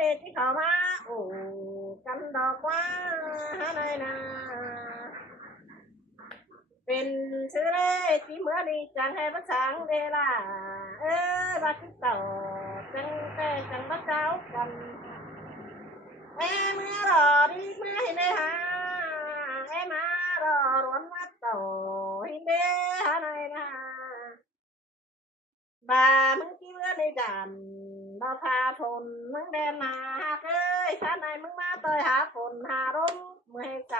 điที่เขามาโอ้กันดอกว่าหาหน่อยนะเป็นชื่อเลยที่เมื่อนี้จังให้ภาษาเดล่าเอ้ยบาติเต่าจังแต่จังบ้าเจ้ากันเอ้เมื่อรอดีเมื่อเห็นได้หาเอ้มารอร้อนมาเต่าเห็นได้หาหน่อยนะบ่ามึงกี่เมื่อในด่านบ่พาฝนมึงเดินมาเอ้ยท่านไหนมึงมาต่อยหาฝนหาร่มเมื่อให้ใจ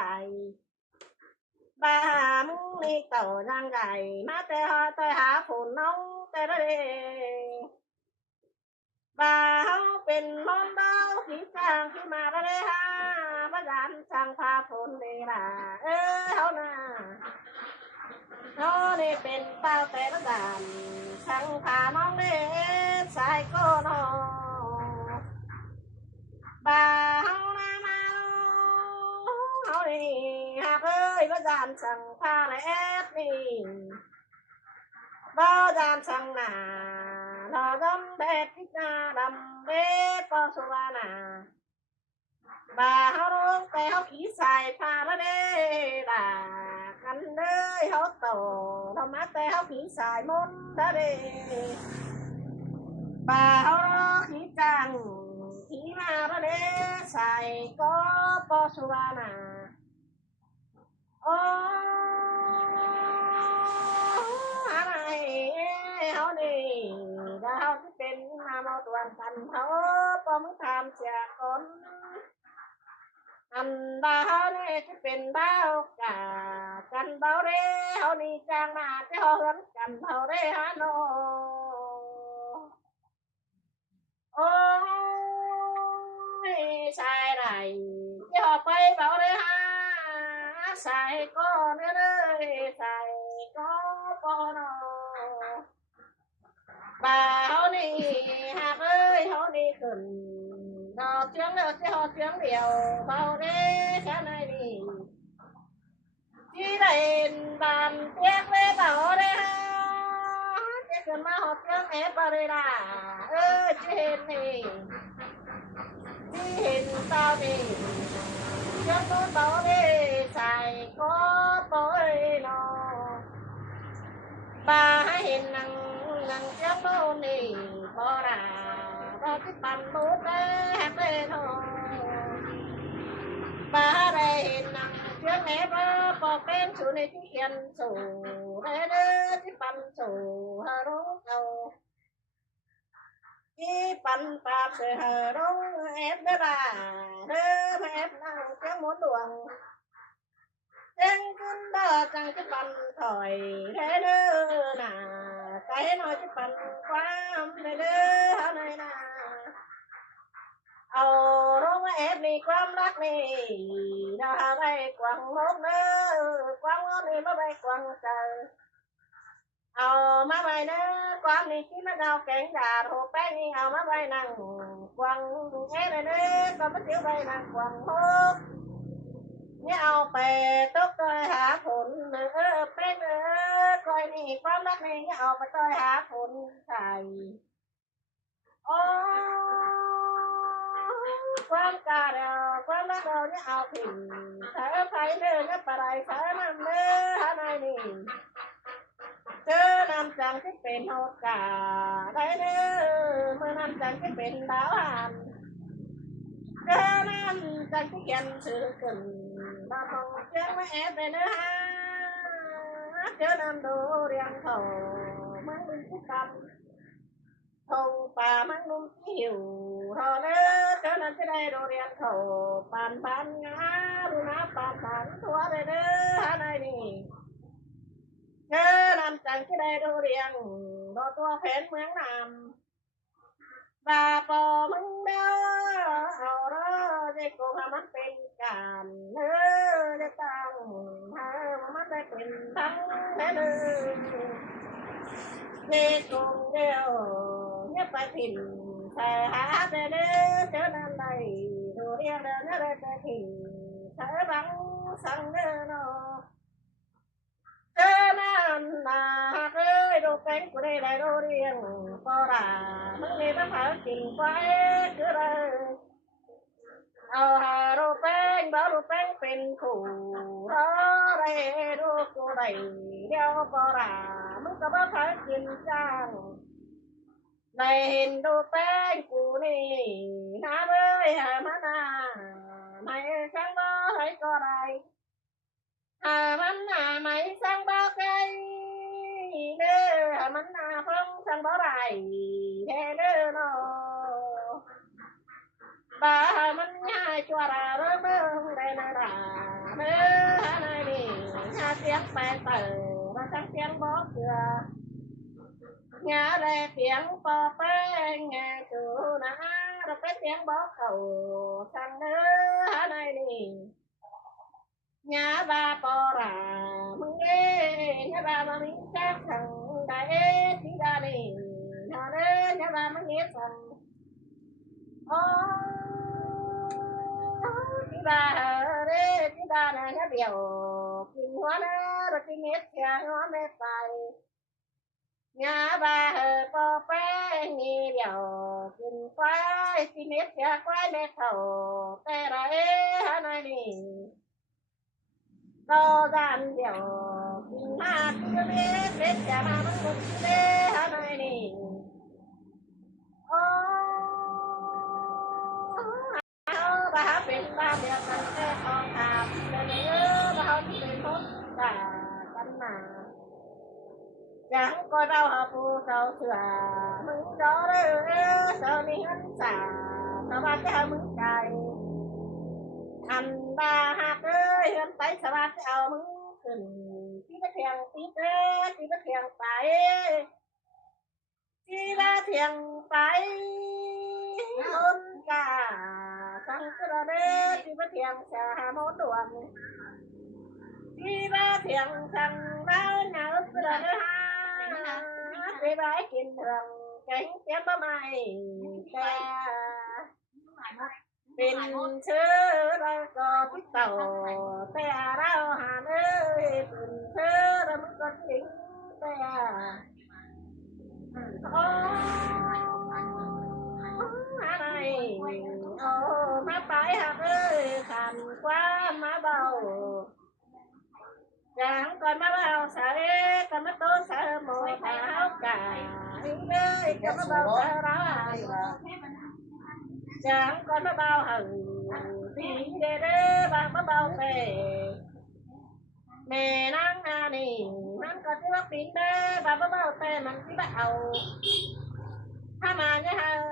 บ่ามึงนี่เต่าร่างใหญ่มาแต่หาต่อยหาฝนน้องแต่ละเดบ่าเฮาเป็นมอนเบาขี้จางขี้มาละเลยฮะพระยานช่างพาฝนเดล่ะเอ้ยเฮาน่ะเฮานี่เป็นเป้าแต่ละด่านช่างพาน้องเด้สายก็น้องบ่าเฮาน่ะมาเฮานี่หากเอ้ยพระยานช่างพาและแอดนี่บ่ยานช่างหน้าลอดำเบ็ดที่หน้าดำเบ็ดปอสุวรรณาบ่าเฮาลงแต่เฮาขี่ใส่พาละเด้ล่ะกันเลยเฮาโตธรรมะแต่เฮาขี่สายมนต์ละเด้บ่าเฮาขี่จังขี่มาละเด้ใส่ก็ปอสุวรรณาโอ้อะไรเฮานี่ดาวที่เป็นมาเมาตวนกันเฮาปอมึงทำเสียคนอันบ่าวนี่ที่เป็นบ่าวกากันบ่าวเร่เฮานี่จางมาที่เฮาเฮือนกันเฮาเร่ฮาโนโอ้ยชายไหนที่เฮาไปบ่าวเร่ฮาใส่ก็เนื้อเลยใส่ก็ปอนอบ่าวนี่หากเอ้ยเฮานี่ขึ้นดอกเชียงเดียวที่เฮาเชียงเดียวบ่าวเร่แค่ไหนนี่ที่ได้บ้านเตียกเว้บ่าวเร่ฮาจะขึ้นมาหอดเชียงแอบบ่ได้ล่ะเออจะเห็นนี่ที่เห็นเต้านี่เชียงโน้นบ่าวเร่ใส่ก็ปอยนอบ่าให้เห็นนังเชียงโน้นนี่บ่ล่ะบ่ที่ปั่นบูดเด้แฮปปี้โนบ่าได้เห็นนังเชียงแอบบ่เป็นสู่ในที่เขียนสู่เด้อเด้อที่ปั่นสู่ฮารุเอาที่ปั่นปาบเสือฮารุแอบเด้อล่ะเด้อแอบนั่งเชียงหมุนดวงจังขึ้นเด้อจังที่ปั่นถอยเด้อเด้อน่ะใจน้อยที่ปั่นความเด้อเด้อเฮาหน่อยน่ะเอาร้องแอบนี่ความรักนี่ดาไปกวางนกเด้อกวางนกนี่มาไปกวางเจอเอามาไปเด้อกวางนี่ที่มาเอาแกงดาโหแป้งนี่เอามาไปนั่งกวางแอบเลยเด้อก็มาเที่ยวไปนั่งกวางนกนี่เอาไปตกต่อยหาผลเด้อแป้งเด้อคอยนี่ความรักนี่เอาไปต่อยหาผลใส่โอ้ความกาเดียวความรักเราเนี่ยเอาผิดใส่ไฟเนื้อเนี่ยปลายใส่น้ำเนื้อหาในนี่เจอน้ำจังที่เป็นโอกาได้เนื้อเมื่อน้ำจังที่เป็นดาวหันเจอน้ำจังที่เขียนชื่อขึ้นมาทองเจ้าไม่แอบเลยเนื้อเจอน้ำดูเรียงเขามันมีที่กำทงป่ามันนุ่มหิวรอเนื้อเจอนั้นจะได้โดเรียนเขาปานปานงาดูนะปานปานตัวได้เนื้อในนี่เจอนำจังที่ได้ดูเรียงรอตัวเพนเมืองนำบาปอมึงเด้อเอาเด้อจะโกงมันเป็นการเนื้อจะตั้งเฮ้มันได้เป็นทั้งเนื้อเด็กกงเดียวเนี่ยไปถิ่นแต่หาแต่เด้อเจอนั่นใดดูเรียงเดินเด้อแต่ถิ่นเธอบังสั่งเด้อเนาะเจอนั่นนาเอ้ยดูเป็นกูได้ดูเรียงก็ด่ามึงมีปัญหาจริงไว้คือเลย เอาหารูปแป้งบ่รูปแป้งเป็นขู่รอไรรูปกูไรเดียวบ่รามึงก็บ่เคยกินจ้างในเห็นรูปแป้งกูนี่น้าเอ้ยหามานาไม่ช่างบ่ให้ก็ไรหามันหาไม่ช่างบ่ไกลเด้อหามันหาพ้องช่างบ่ไรแท้เด้อเนาะbà mình hai chùa ra rơ mơ đây là ra mơ này đi nhà tiếng bài tử và sang tiếng bó cửa nhà đây tiếng bó phê nghe chú ná rồi cái tiếng bó khẩu sang mơ này đi nhà bà bò ra mừng ghê nhà bà mà mình chắc thằng đại thì ra đi nhà bà mình nghe thằng chị bà đấy chị bà này nó biểu kinh hóa nó rồi kinh hết nhà nó mê phải nhà bà có phải nghe biểu kinh quái kinh hết nhà quái mê thầu tê ra ế này đi to gian biểu kinh hát cứ biết biết nhà bà nó cũng tê này đi bàเป็นบ้าเดียวกันแค่ทองคำแต่เนื้อเราเป็นคนด่ากันมาchẳng coi bao họ phù sầu sửa mừng đó đấy sợ đi hắn xả sao ba cái mừng cài anh ba hạt ơi hắn tay sao ba cái ao mừng cần tí cái thèn tí cái thèn tay tí ba thèn tay hơn cả sang cái đó đấy tí ba thèn xả món đồ ăn tí ba thèn sang bao nhà ướp cái đó đấy ha đi bãi kinh thường cánh chém bá mày ta tình xưa ra có chiếc tàu ta đau hà ơi tình xưa ra mới có chính ta hà này má bãi hà ơi khàn quá má bầu chẳng còn má bao sợ còn má tố sợ mồi thảo cả ơi còn má bao sợ đó chẳng còn má bao hừng thì để đỡ bà má bao về mẹ nắng nè nắng có cái bắp pin đỡ bà má bao tê mình cái bạo ha mà nhá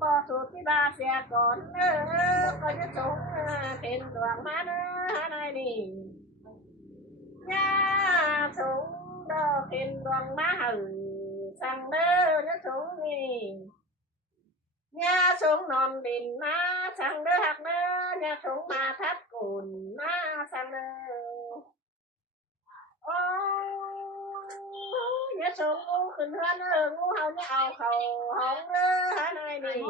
phò sụt cái ba xe còn có cái súng trên đường má nó này đi nha xuống đo kinh đoàn má hừ sang đơ nó xuống đi nha xuống non đình má sang đơ hạt đơ nha xuống ma thắt cùn má sang đơ nha xuống ngu khinh hơn ngu hầu nha ao khẩu hóng đơ hả này đi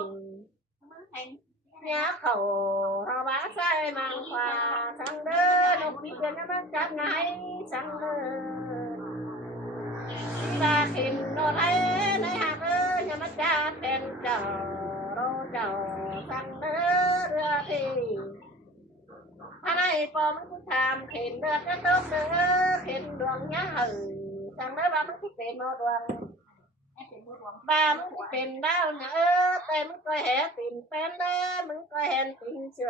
nhà khẩu họ bá sai mang quà sang đơ nông bị gần nó mang chát ngay sang đơ ta khinh nó thấy nơi hạt ơ nhà mắt cha đèn chờ rô chờ sang đơ đưa thì này có mấy cái tham khinh được cái tốt đơ khinh đường nhá hử sang đơ ba mấy cái tiền nó đường ba mấy cái tiền bao nhá ơ tay mấy coi hẻ tiền pen đơ mấy coi hèn tiền sửa